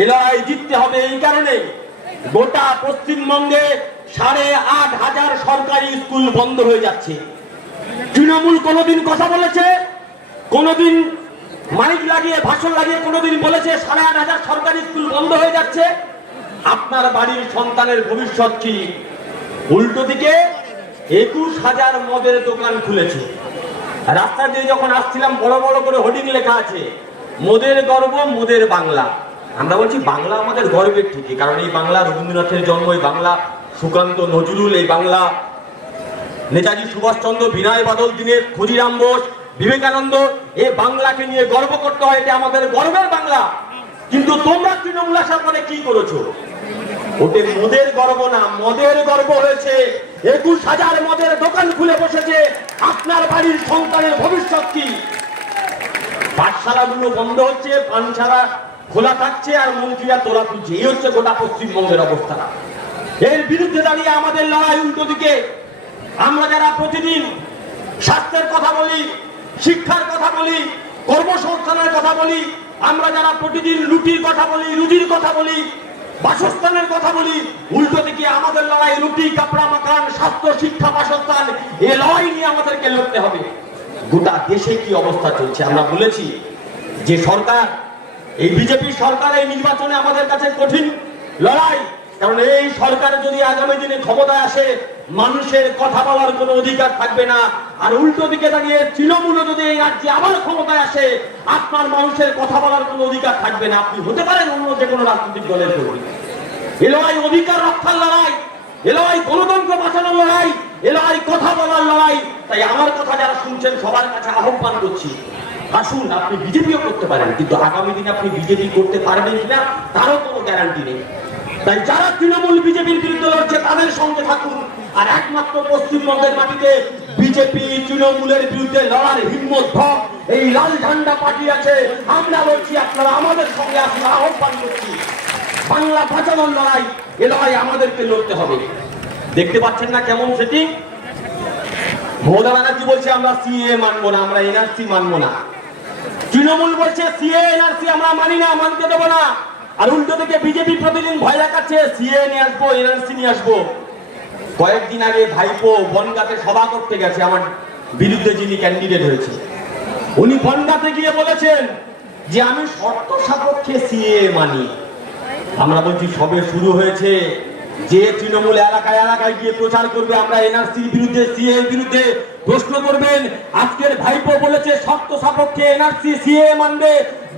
এ লড়াই জিততে হবে। এই কারণে গোটা পশ্চিমবঙ্গে 8,500 সরকারি স্কুল বন্ধ হয়ে যাচ্ছে। তৃণমূল কোনোদিন কথা বলেছে, কোনোদিন মাইক লাগিয়ে ভাষণ লাগিয়ে কোনোদিন বলেছে 8,500 সরকারি স্কুল বন্ধ হয়ে যাচ্ছে? আপনার বাড়ির সন্তানের ভবিষ্যৎ কি? উল্টো দিকে 21,000 মদের দোকান খুলেছে। রাস্তা দিয়ে যখন আসছিলাম বড় বড় করে হোর্ডিং লেখা আছে, মোদের গর্ব মোদের বাংলা। আমরা বলছি বাংলা আমাদের গর্বের ঠিকই, কারণ এই বাংলা রবীন্দ্রনাথের জন্ম, এই বাংলা সুকান্ত নজরুল, এই বাংলা নেতাজি সুভাষচন্দ্র, বিনয় বাদল দীনেশ, ক্ষুদিরাম বোস, বিবেকানন্দ। এই বাংলাকে নিয়ে গর্ব করতে হয়, এটা আমাদের গর্বের বাংলা। কিন্তু তোমরা তৃণমূল আসার পরে কি করেছো? ওতে মোদের গর্ব না, মদের গর্ব হয়েছে। 21,000 মদের দোকান খুলে বসেছে। আপনার বাড়ির সন্তানের ভবিষ্যৎ কি? পাঠশালাগুলো বন্ধ হচ্ছে, পানশালা খোলা থাকছে, আর মন্ত্রীরা তোলা তুলছে। এই হচ্ছে গোটা পশ্চিমবঙ্গের অবস্থা। এর বিরুদ্ধে দাঁড়িয়ে আমাদের লড়াই উল্টো দিকে। আমরা যারা প্রতিদিন স্বাস্থ্যের কথা বলি, শিক্ষার কথা বলি, কর্মসংস্থানের কথা বলি, আমরা যারা প্রতিদিন রুটির কথা বলি, রুজির কথা বলি, বাসস্থানের কথা বলি, উল্টো দিকে আমাদের লড়াই রুটি, কাপড়া, মাকান, স্বাস্থ্য, শিক্ষা, বাসস্থান। এই লড়াই নিয়ে আমাদেরকে লড়তে হবে। গোটা দেশে কি অবস্থা চলছে আমরা বলেছি যে সরকার, এই বিজেপি সরকার, এই নির্বাচনে আমাদের কাছে কঠিন লড়াই। কারণ এই সরকার যদি আগামী দিনে ক্ষমতায় আসে, মানুষের কথা বলার কোনো অধিকার থাকবে না। আর উল্টো দিকে দাঁড়িয়ে তৃণমূল যদি এই রাজ্যে আবার ক্ষমতায় আসে, আপনার মানুষের কথা বলার কোনো অধিকার থাকবে না। আপনি হতে পারেন অন্য যে কোনো রাজনৈতিক দলের কর্মী। এ লড়াই অধিকার রক্ষার লড়াই, এ লড়াই গণতন্ত্র বাঁচানোর লড়াই, এ লড়াই কথা বলার লড়াই। তাই আমার কথা যারা শুনছেন সবার কাছে আহ্বান করছি, আসুন, আপনি বিজেপিও করতে পারেন, কিন্তু আগামী দিনে আপনি বিজেপি করতে পারবেন কিনা তারও কোনো গ্যারান্টি নেই। তাই যারা তৃণমূল বিজেপির বিরুদ্ধে লড়ছে তাদের সঙ্গে থাকুন। আর একমাত্র পশ্চিমবঙ্গের মাটিতে বিজেপি তৃণমূলের বিরুদ্ধে লড়ার হিম্মত ভক এই লাল ঝান্ডা পার্টি আছে। আমরা লড়ছি, আপনারা আমাদের সঙ্গে আসুন, আহ্বান করছি। বাংলা বাঁচানোর লড়াই, এ লড়াই আমাদেরকে লড়তে হবে। দেখতে পাচ্ছেন না কেমন সেটিং? মমতা ব্যানার্জি বলছে আমরা সিএ মানবো না, আমরা এনআরসি মানবো না। তৃণমূল বলছে সিএ এনআরসি আমরা মানি না, মানতে দেবো না। আর উল্টো থেকে বিজেপি প্রতিদিন ভয় দেখাচ্ছে সিএ নিয়ে আসবো, এনআরসি নিয়ে আসবো। কয়েকদিন আগে ভাইপো বনগাঁতে সভা করতে গেছে, আমার বিরুদ্ধে যিনি ক্যান্ডিডেট হয়েছে, উনি বনগাঁতে গিয়ে বলেছেন যে আমি শর্ত সাপেক্ষে সিএ মানি। আমরা বলছি সবে শুরু হয়েছে। যে তৃণমূল এলাকায় এলাকায় গিয়ে প্রচার করবে আমরা এনআরসির বিরুদ্ধে, সিএ এর বিরুদ্ধে, প্রশ্ন করবেন। আজকের ভাইপো বলেছে শর্ত সাপেক্ষে এনআরসি সিএ মানবে,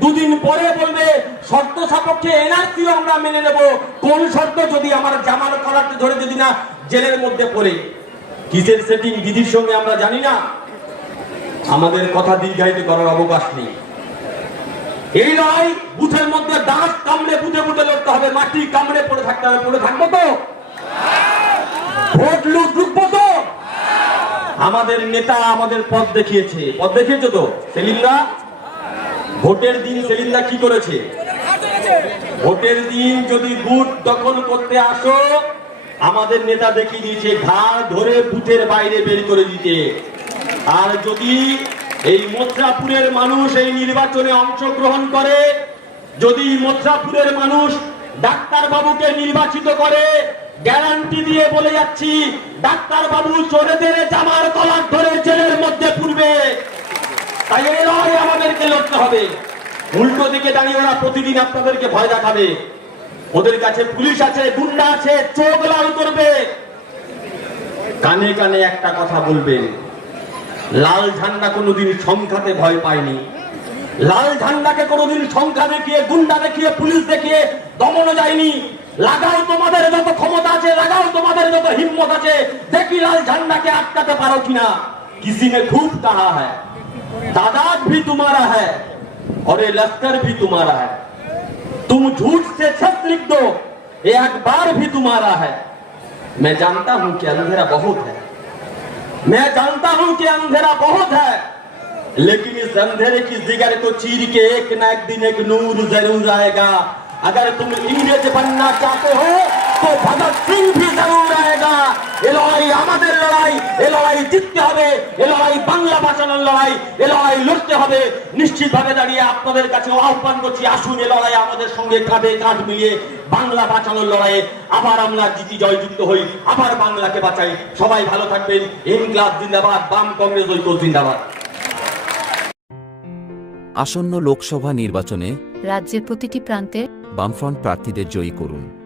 দুদিন পরে বলবে শর্ত সাপেক্ষে এনআরসিও আমরা মেনে নেব। কোন শর্ত? যদি আমার জামানত করাতে ধরে যদি না জেলের মধ্যে পড়ে। কিসের সেটিং দিদির সঙ্গে আমরা জানি না। আমাদের কথা দীর্ঘায়িত করার অবকাশ নেই। এই লড়াই বুথের মধ্যে দাঁত কামড়ে বুথে বুথে লড়তে হবে, মাটি কামড়ে পড়ে থাকতে হবে। পড়ে থাকবো তো? ভোট লুট ঢুকবো তো? আমাদের নেতা আমাদের পথ দেখিয়েছে। পথ দেখিয়েছে তো সেলিমদা? ভোটের দিন সেলিমদা কি করেছে? ভোটের দিন যদি বুথ দখল করতে আসো, আমাদের নেতা দেখিয়ে দিয়েছে ঘাড় ধরে বুথের বাইরে বের করে দিতে। আর যদি এই মথুরাপুরের মানুষ এই নির্বাচনে অংশগ্রহণ করে, যদি মথুরাপুরের মানুষ ডাক্তার বাবুকে নির্বাচিত করে, গ্যারান্টি দিয়ে বলে যাচ্ছি ডাক্তার বাবু চোরেদের জামার কলার ধরে জেলের মধ্যে পুরবে। তাই এই লড়াই আমাদেরকে লড়তে হবে। উল্টো দিকে দাঁড়িয়ে ওরা প্রতিদিন আপনাদেরকে ভয় দেখাবে। ওদের কাছে পুলিশ আছে, গুন্ডা আছে, চোখ লাল করবে। কানে কানে একটা কথা বলবেন, লাল ঝান্ডা কোনোদিন সংখ্যাতে ভয় পায়নি। লাল ঝান্ডাকে কোনোদিন সংখ্যা দেখিয়ে, গুন্ডা দেখিয়ে, পুলিশ দেখিয়ে দমনো যায়নি। লাগাও তোমাদের যত ক্ষমতা আছে, লাগাও তোমাদের যত হিম্মত আছে, দেখি লাল ঝান্ডাকে আটকাতে পারো কিনা। किसी ने खूब कहा है तादाद भी तुम्हारा है और ये लश्कर भी तुम्हारा है, तुम झूठ से छत लिख दो ये अखबार भी तुम्हारा है। मैं जानता हूं कि अंधेरा बहुत है, मैं जानता हूं कि अंधेरा बहुत है, लेकिन इस अंधेरे की जिगर को चीर के एक न एक दिन एक नूर जरूर आएगा। अगर तुम इंग्रेज बनना चाहते हो तो भगत सिंह भी जरूर आएगा। ये लड़ाई আমাদের লড়াই, এই লড়াই জিততে হবে, এই লড়াই বাংলা বাঁচানোর লড়াই, এই লড়াই লড়তে হবে। নিশ্চিতভাবে দাঁড়িয়ে আপনাদের কাছে আহ্বান করছি, আসুন এই লড়াই আমাদের সঙ্গে কাঁধে কাঁধ মিলিয়ে বাংলা বাঁচানোর লড়াইয়ে আবার আমরা জিতি জয়যুক্ত হই, আবার বাংলাকে বাঁচাই। সবাই ভালো থাকবেন। ইনকিলাব জিন্দাবাদ, বাম কংগ্রেস ঐক্য জিন্দাবাদ। আসন্ন লোকসভা নির্বাচনে রাজ্যের প্রতিটি প্রান্তে বামফ্রন্ট প্রার্থীদের জয়ী করুন।